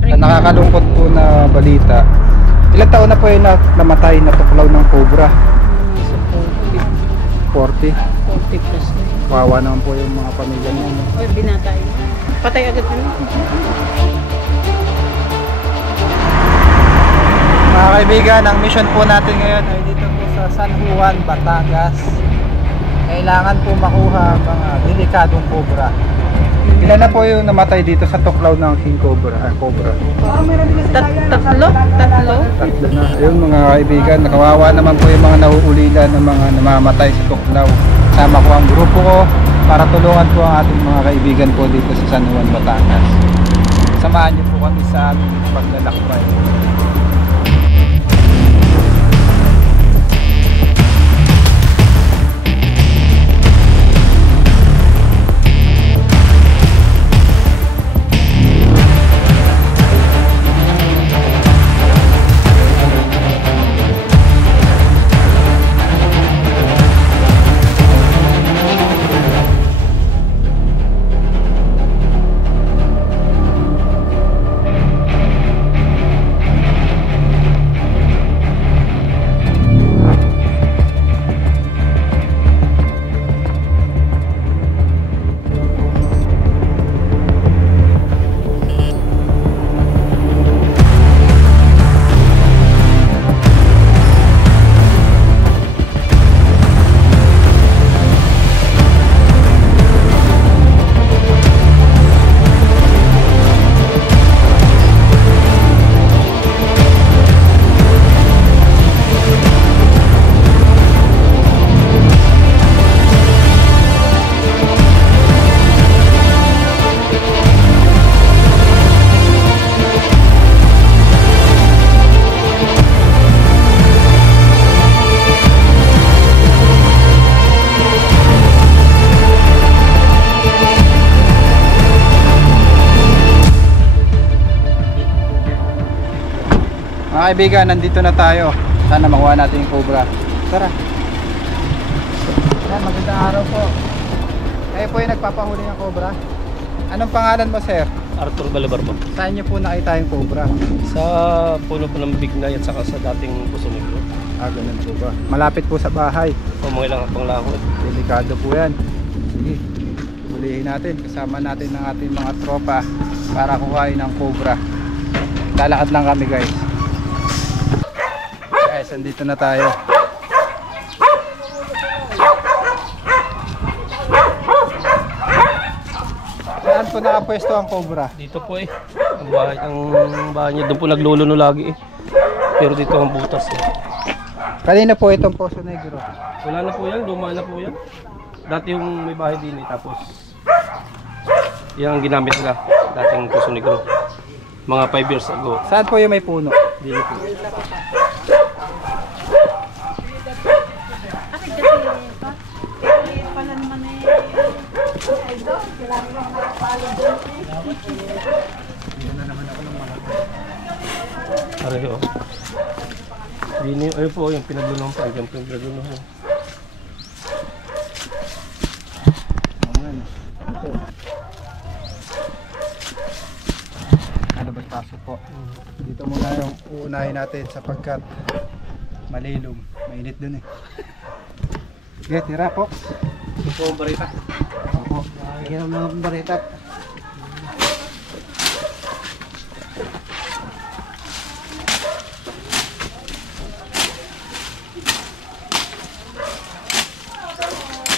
Nakakalungkot po na balita. Ilang taon na po yung namatay na tuklaw ng cobra? Nasa 40. 40 plus na yun. Wawa naman po yung mga pamilya niya. No? Ay, binatay mo. Patay agad na. Mga kaibigan, ang mission po natin ngayon ay dito po sa San Juan, Batangas. Kailangan po makuha ang mga delikadong cobra. Ilan na po yung namatay dito sa tuklaw ng king cobra? Tatlo? Tatlo na. Ayun mga kaibigan, nakawawa naman po yung mga nauulilan ng mga namamatay sa tuklaw. Sama ko ang grupo ko para tulungan po ang ating mga kaibigan po dito sa San Juan, Batangas. Samahan niyo po kami sa aming paglalakbay. Mga kaibigan, nandito na tayo. Sana makuha natin yung cobra. Tara. Yan, magandang araw po. Kayo po yung nagpapahuli ng cobra. Anong pangalan mo, sir? Arthur Balabar po. Saan nyo po nakita yung cobra? Sa puno po ng Bignay at saka sa dating Puso Negro. Ganun po ba? Malapit po sa bahay. O mga ilang pang lahod. Delikado po yan. Sige, hulihin natin. Kasama natin ng ating mga tropa para kuhain ng cobra. Lalakad lang kami, guys. Guys, andito na tayo. Saan po nakapwesto ang cobra? Dito po eh. Ang bahay niya doon po nagluluno lagi eh. Pero dito ang butas eh. Kanina po itong Puso Negro. Wala na po yan, luma na po yan. Dati yung may bahay din eh. Tapos yan ang ginamit nila. Dating Puso Negro. Mga 5 years ago. Saan po yung may puno? Dito po. Pareho. Dini, ayun po yung pinaglunong pa. Yung pinaglunong. Pasok po. Dito muna yung uunahin natin sapagkat malilom. Mainit dun eh. Sige, tira po. Ito po ang barita. Opo. Higyan ng mga barita.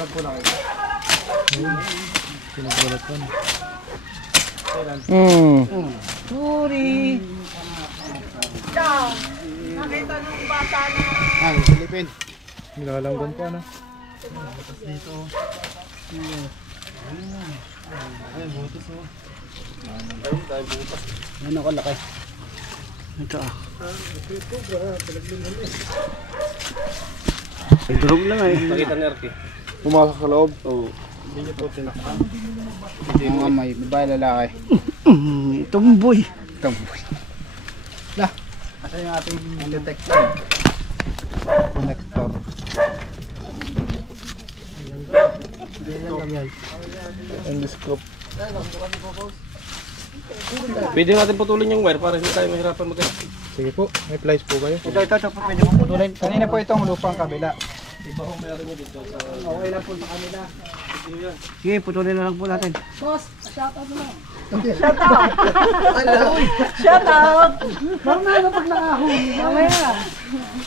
Saan po na kayo? Pinagbalat ko na. Sorry. Nakita nung bata na. Silipin. Nilalanggan pa na. Butas dito. Ay, butas o. Ano ka laki? Ito ah. Durog lang eh. Nakita ni Arki. Pumasok sa loob? Oo. Hindi niyo po tinakpan. Mga may babae lalaki. Tumboy. Tumboy. Lah, asa yung ating detector? Connector. Endoscope. Pwede natin putulin yung wire para hindi tayo mahirapan mag-ano. Sige po, may plies po kayo. Ito po, pwede mong putulin. Kanina po itong lupang kabila. Iba kung meron nyo dito sa... Okay lang po sa kanila. Sige, putulin na lang po natin. Shout out! Mamaya pag nakahuli. Mamaya.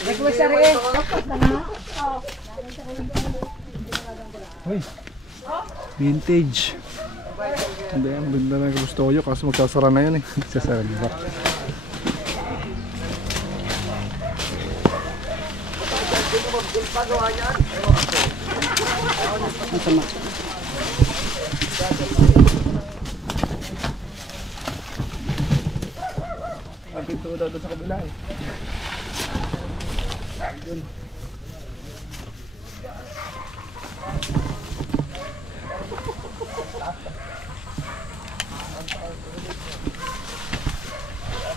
Request siya rin. Uy, vintage. Hindi, ang ganda na gusto ko yun kasi magsasara na yun eh. Magsasara na ba? Ang pinto daw doon sa kabila eh.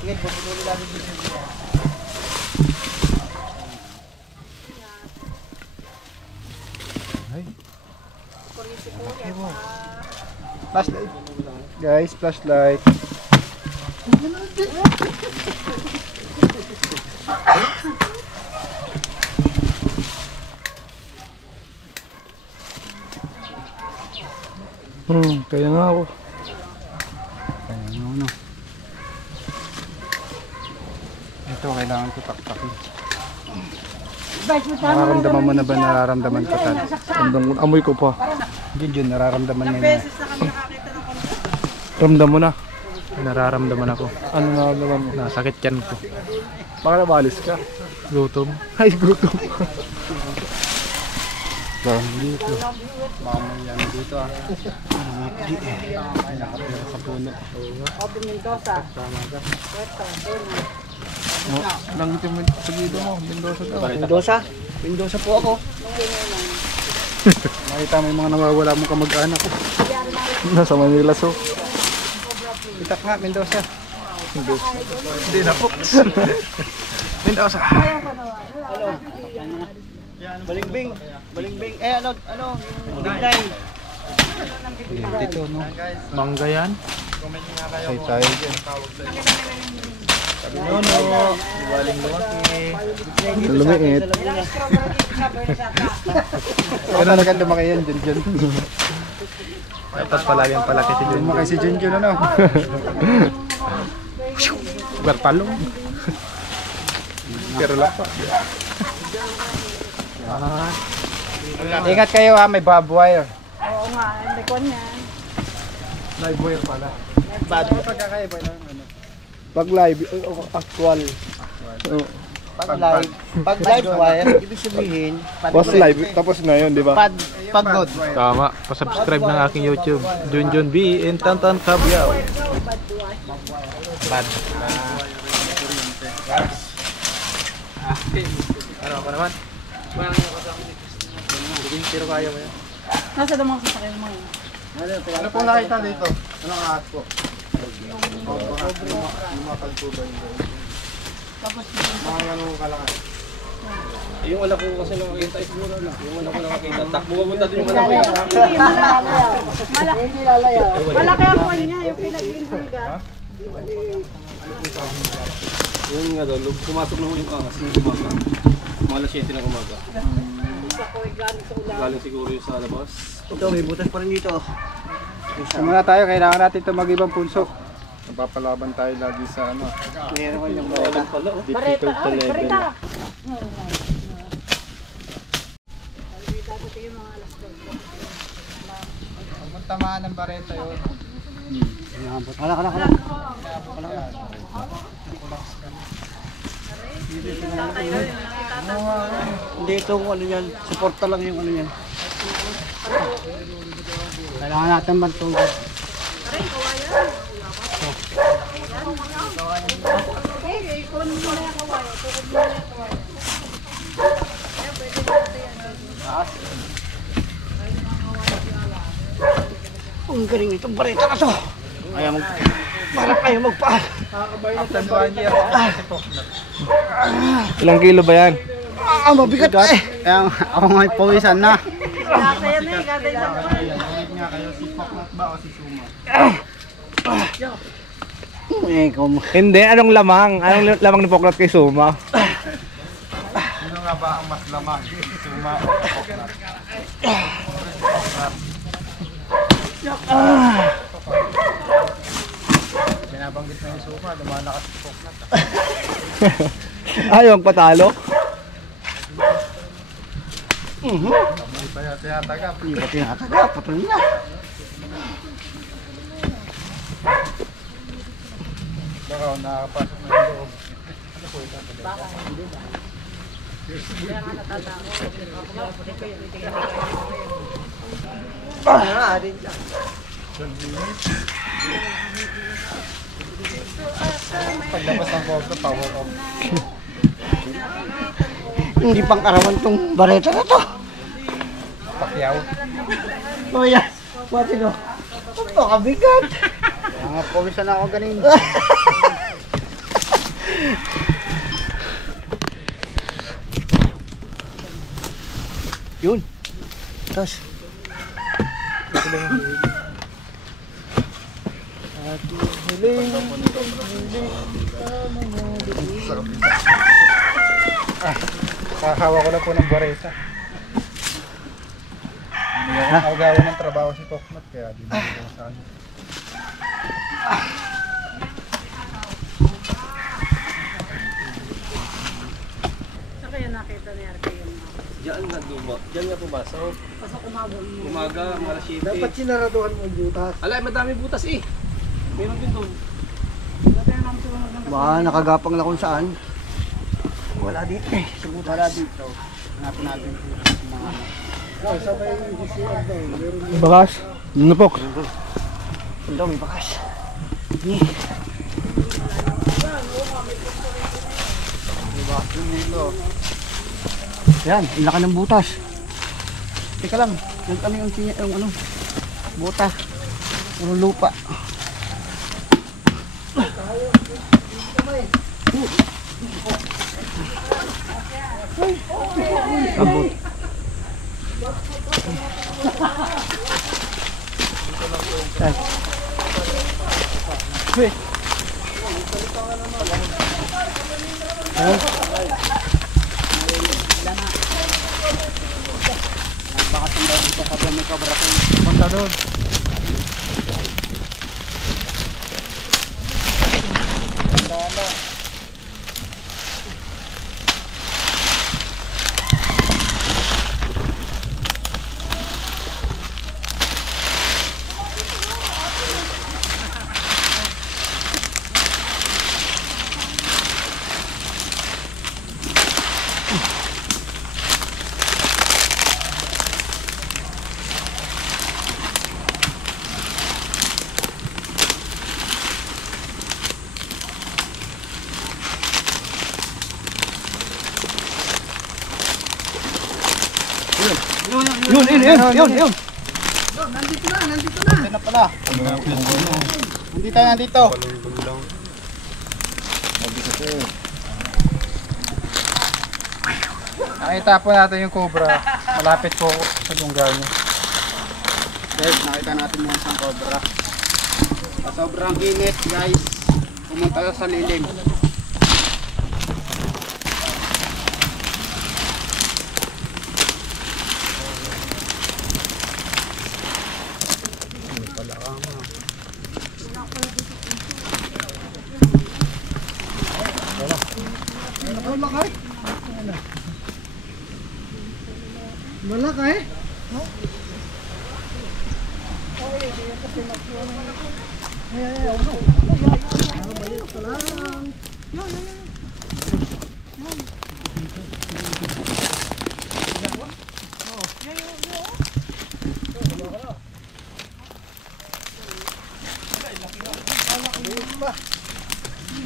Sige, putulin natin dito. Flashlight. Guys, flashlight. Kaya nga ako. Kaya nga ano. Ito, kailangan ko taktakin. Nararamdaman mo na ba nararamdaman ko tal? Amoy ko pa. Yun, nararamdaman niya. Beses na kami nakakita ng konti. Ramdam mo na. Nararamdaman ako. Ano nararamdaman mo? Nasakit yan ko. Baka nabalis ka? Gutom. Ay, gutom. Baka dito. Baka may yan dito ah. Ay, nakapira sa puno. Open Mendoza. Tama ka. Langitin mo sa gito mo. Mendoza daw. Mendoza? Mendoza po ako. Makita mo yung mga nawawala mong kamag-anak ko. Nasa Manila so. Itak nga, Mendoza. Mendoza. Hindi na po. Mendoza. Balingbing. Balingbing. Eh, ano, yung big nine. Dito, no? Mangga yan? Say tayo dyan. Nono. Baling lumaki. Lumiit. Ano na ganda lumaki yan, Junjun? Tapos palagi ang palaki si Junjun. Lumaki si Junjun, ano? Bertalong. Pero lapa. Ingat kayo ha, may bob wire. Oo nga, hindi ko niya. Live wire pala. Bad. Pagkakaiba lang ano. Pag live, actual. Pag live wire, ibig sabihin, Was live, tapos na yun, di ba? pagod. Tama, pasubscribe ng aking YouTube, Junjun B in Tantan Cabiao. Bad. Ano ako naman? Pero kaya mo yan. Nasa damang sasakyan mo yun. Ano pong nakita dito? Anong ahas po? Lumakal po ba yun? Tapos Mga ganun kalakay. Yung wala ko kasi nakakita siguro na. Yung wala ko nakakita. Takbo ka punta din yung wala ko. hindi, malalayaw. Hindi lalayaw. Malaki ang kwan niya, yung pinag-intriga. Yun nga daw, pumasok na yung angas. Yung umaga. Mga alas 7 ng umaga. Galing siguro yung sa labas. Ito, may butas pa rin dito. Simula tayo, kailangan natin ito mag-ibang punso. Napapalaban tayo lagi sa ano. Meron ko yung Galing pala oh. Difficult to level. Tamaan ng bareta yun. Kala. Hindi itong ano yan, suporta lang yung ano yan. Kailangan natin bantunggan. Ang galing itong bareta na to. Ayaw magpa. After 1 year, Ilang kilo ba yan? Mabigat eh. Kaya ako nga pawisan na. nga kayo, si Poknat ba o si Suma? Hindi, anong lamang? Anong lamang ni Poknat kay Suma? Sino nga ba ang mas lamang? Suma o Poknat? Binabanggit na yung Suma, lumalakas si Poknat. Ayaw ang patalo? Hindi pa niya tinatagap. Hindi ba tinatagap? Patol na. Baka nakapasok na yung loob. Paglabas ng Cobra, power off. Hindi pang karawan tong bareta na to. Pakyaw. Oh yeah. Pati no. Pakabigat. Mga pawisa na ako ganin. Yun. Tapos. Kahawa ko na po ng bareta. Hindi ako nakagawa ng trabaho si Poknat kaya di na ako sa kanya. Saan kaya nakita ni RK yung Diyan nga diyan nga pumasok. pasok umaga? Umaga, mga alas 7. Dapat sinaraduhan mo yung butas. Alay, madami butas eh. Meron din doon. Baka nakagapang na kung saan. Wala dito eh. Sa butas. Wala dito. Hanapin natin. Bakas? Napok. Ang dami bakas. Yan, ang laki ng butas. Teka lang, yung ano yung ano, buta. Puro lupa. Abot. Punta doon. Yun. Nandito na pala. Nandito. Nakita po natin yung cobra. Malapit po sa lungga niya. Guys, nakita natin yung isang cobra. Sa sobrang init, guys. Pumunta sa lilim. Malaki.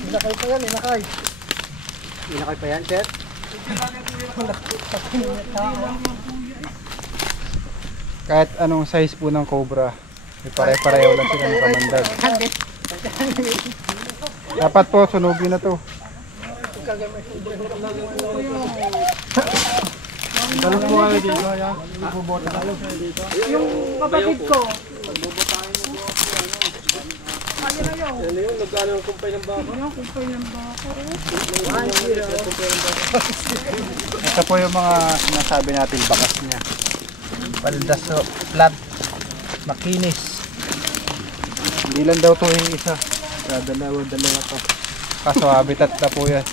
Inakay pa yan, inakay. Inakay pa yan, sir? Kahit anong size po ng cobra, may pare-pareho lang sila ng kamandag. Dapat po, sunugin na to. Balot po kayo dito, ya. Bubota kayo dito. Yung kapatid ko, Ano yun? Nagkano ang kumpay ng baka? Ito po yung mga sinasabi natin bakas niya. Paldaso, flat, makinis. Hindi lang daw to yung isa. Dalawa to. Kaso habitat na po yan.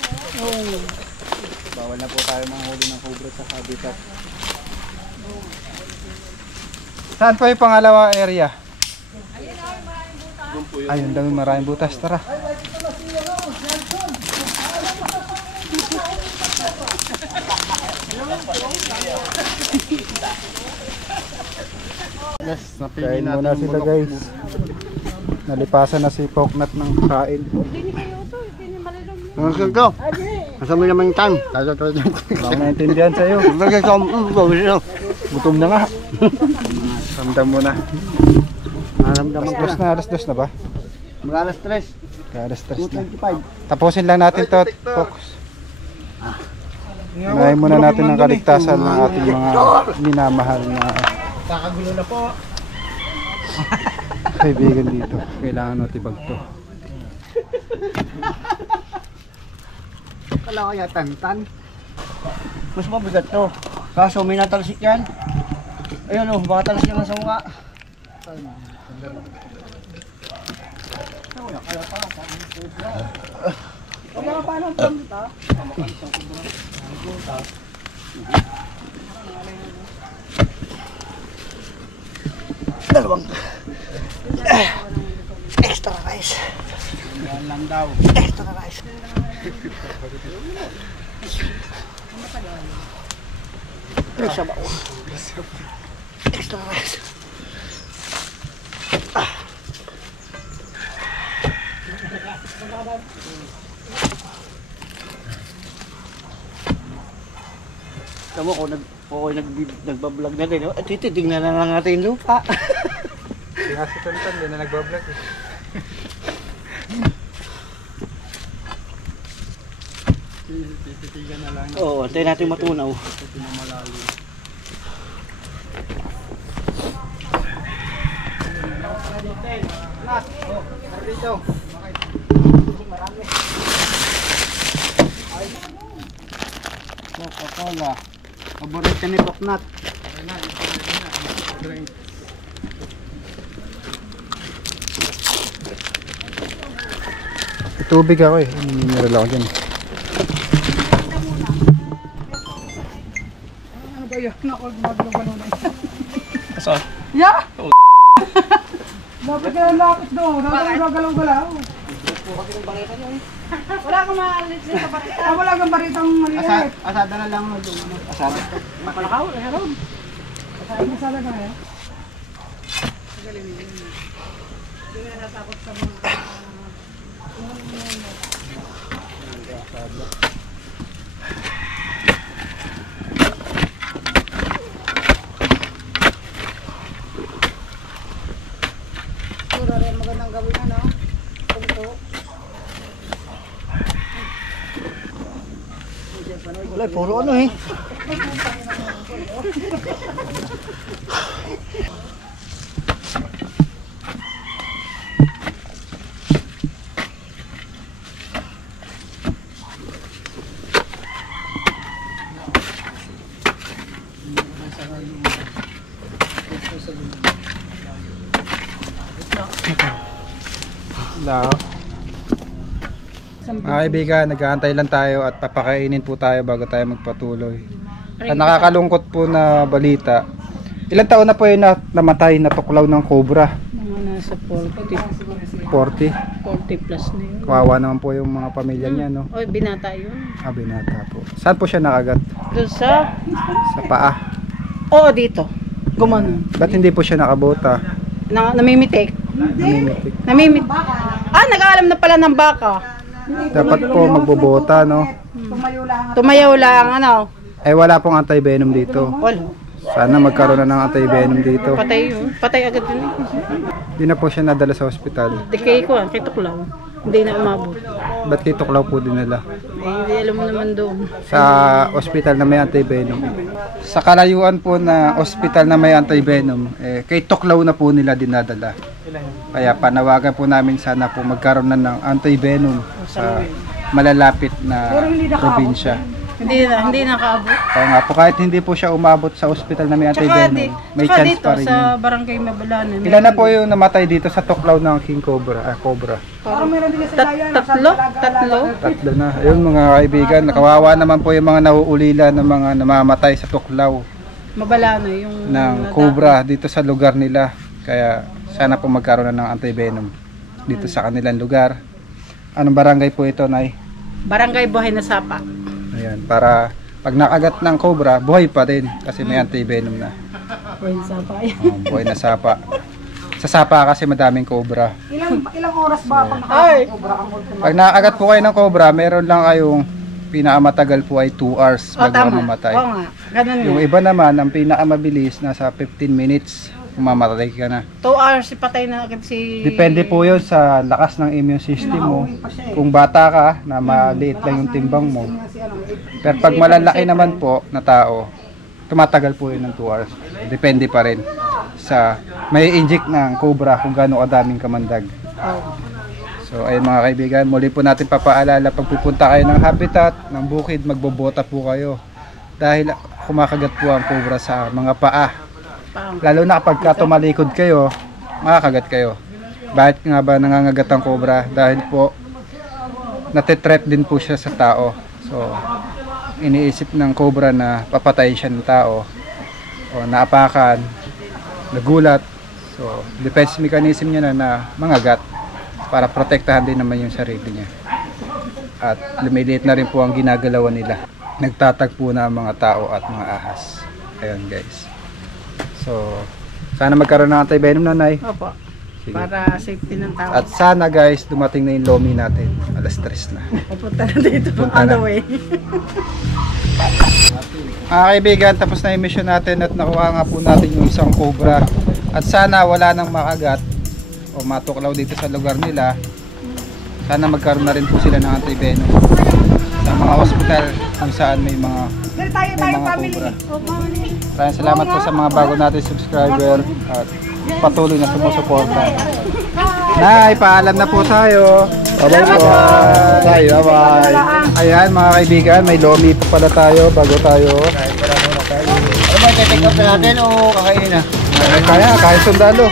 Bawal na po tayo manghuli ng cobra sa habitat. Saan po yung pangalawa area? Ayun daw yung maraming butas. Tara. Kain muna sila guys. Nalipasan na si Poknat ng kain. Ang ganda. Nasa mo naman yung time. Wala ko naintindihan sa'yo. Gutom na nga. Ramdam mo na. Naramdaman ko na. Alas dos na ba? Mag-alas 3. Alas 3 na. 2:25. Tapusin lang natin to, Poks. Unahin muna natin ang kaligtasan ng ating mga minamahal na Kakagulo na po. kaibigan dito. Kailangan matibag to. Kala ko ya tantan. Mas mabigat to. Kaso may natalsik yan. Ayun o, baka talsik yan sa mukha. Dalawang extra rice. Yan lang daw. Extra rice. Sabaw. Extra rice. Tama ko nagbablog na din. At titignan na lang natin yung lupa. Kaya si Tantan din na nagbablog eh. Titigan na lang. Oo, antayin natin matunaw. Coca-Cola. Paborito ni Poknat. Tubig ako eh. Mineral ako dyan. Saan? Ya! Dapat ka ng lapis doon. Dapat gagalaw-galaw. Wala kang maalis sa barita. Wala kang baritang maliit. Asada na lang doon. Asada. Makalakaw, meron. Asada ka na. Magandang gawin na, no? Punto. Wala, puro ano eh. Mga kaibigan, nag-aantay lang tayo at papakainin po tayo bago tayo magpatuloy. At nakakalungkot po na balita. Ilang taon na po yung namatay na tuklaw ng cobra? Mga nasa 40. 40. 40 plus na yun. Kawawa naman po yung mga pamilya niya, no? Oy, binata yun. Binata po. Saan po siya nakagat? Doon sa... Sa paa. Oo, dito. Gumanon. Ba't hindi po siya nakabota? Namimitik. Namimitik. Nag-aalam na pala ng baka. Dapat po magbobota, no? Tumayaw lang, ano? Eh wala pong anti-venom dito. Wala. Sana magkaroon na ng anti-venom dito. Patay yun. Patay agad yun. Hindi na po siya nadala sa ospital. Di kay ko, kay Tuklaw. Hindi na umabot. Ba't kay Tuklaw po dinala? Eh, hindi alam mo naman doon. Sa ospital na may anti-venom. Sa kalayuan po na ospital na may anti-venom, kay Tuklaw na po nila dinadala. Kaya panawagan po namin sana po magkaroon na ng anti-venom sa malalapit na probinsya. Hindi nakaabot. Kaya nga po, kahit hindi po siya umabot sa ospital na may anti-venom, may Tsaka chance dito pa rin sa yun. barangay Mabalanan. Ilan na po yung namatay dito sa tuklaw ng King Cobra? Cobra. Tatlo na. Ayun mga kaibigan, kawawa naman po yung mga nauulila ng mga namamatay sa tuklaw Mabalanan yung ng Cobra dito sa lugar nila. Kaya sana po magkaroon na ng anti-venom dito sa kanilang lugar. Anong barangay po ito, Nay? Barangay Buhay na Sapa. Ayan, para pag nakagat ng cobra, buhay pa rin kasi may anti-venom na. Buhay na Sapa. Buhay na sapa. Sa sapa kasi madaming cobra. Ilang oras ba pag cobra ang multo? Pag nakagat po kayo ng cobra, meron lang kayong pinakamatagal po ay 2 hours bago mamatay. Oo nga. Ganun Yung nga. iba naman, ang pinakamabilis, nasa 15 minutes, mamamatay ka na. 2 hours ipatay na agad si... Depende po yun sa lakas ng immune system mo. Kung bata ka, na maliit lang yung timbang mo. Pero pag malalaki naman po na tao, tumatagal po yun ng 2 hours. Depende pa rin sa may inject ng cobra kung gaano kadaming kamandag. So ayun mga kaibigan, muli po natin papaalala, pag pupunta kayo ng habitat, ng bukid, magbobota po kayo. Dahil kumakagat po ang cobra sa mga paa. Lalo na kapag tumalikod kayo, makakagat kayo. Bakit nga ba nangangagat ang cobra? Dahil po, natitrap din po siya sa tao. So, iniisip ng cobra na papatayin siya ng tao. O naapakan, nagulat. So, defense mechanism niya na mangagat para protektahan din naman yung sarili niya. At lumiliit na rin po ang ginagalawan nila. Nagtatagpo na ang mga tao at mga ahas. Ayun guys. So, sana magkaroon ng anti-venom, Nanay. Opo. Sige. Para safety ng tao. At sana guys, dumating na yung lomi natin. Alas 3 na. Pupunta na dito. Punta On na. the way. Mga kaibigan, tapos na yung mission natin at nakuha nga po natin yung isang cobra. At sana wala nang makagat o matuklaw dito sa lugar nila. Sana magkaroon na rin po sila ng anti-venom sa mga hospital kung saan may mga cobra. Maraming salamat po sa mga bago natin subscriber at patuloy na sumusuporta. Nay, paalam na po tayo. Bye-bye po. Tayo, bye. Ayan mga kaibigan, may lomi po pala tayo bago tayo. Ano ba, take out na natin o kakainin na? Kaya sundalo.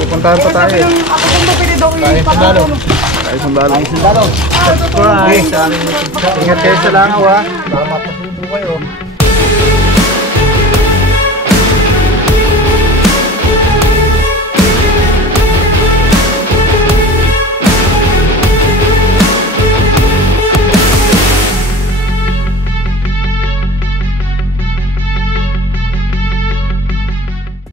Pupuntahan pa tayo. Kaya sundalo. Kaya sundalo. Sundalo. Ingat kayo sa langaw ha. Baka mapasubo kayo.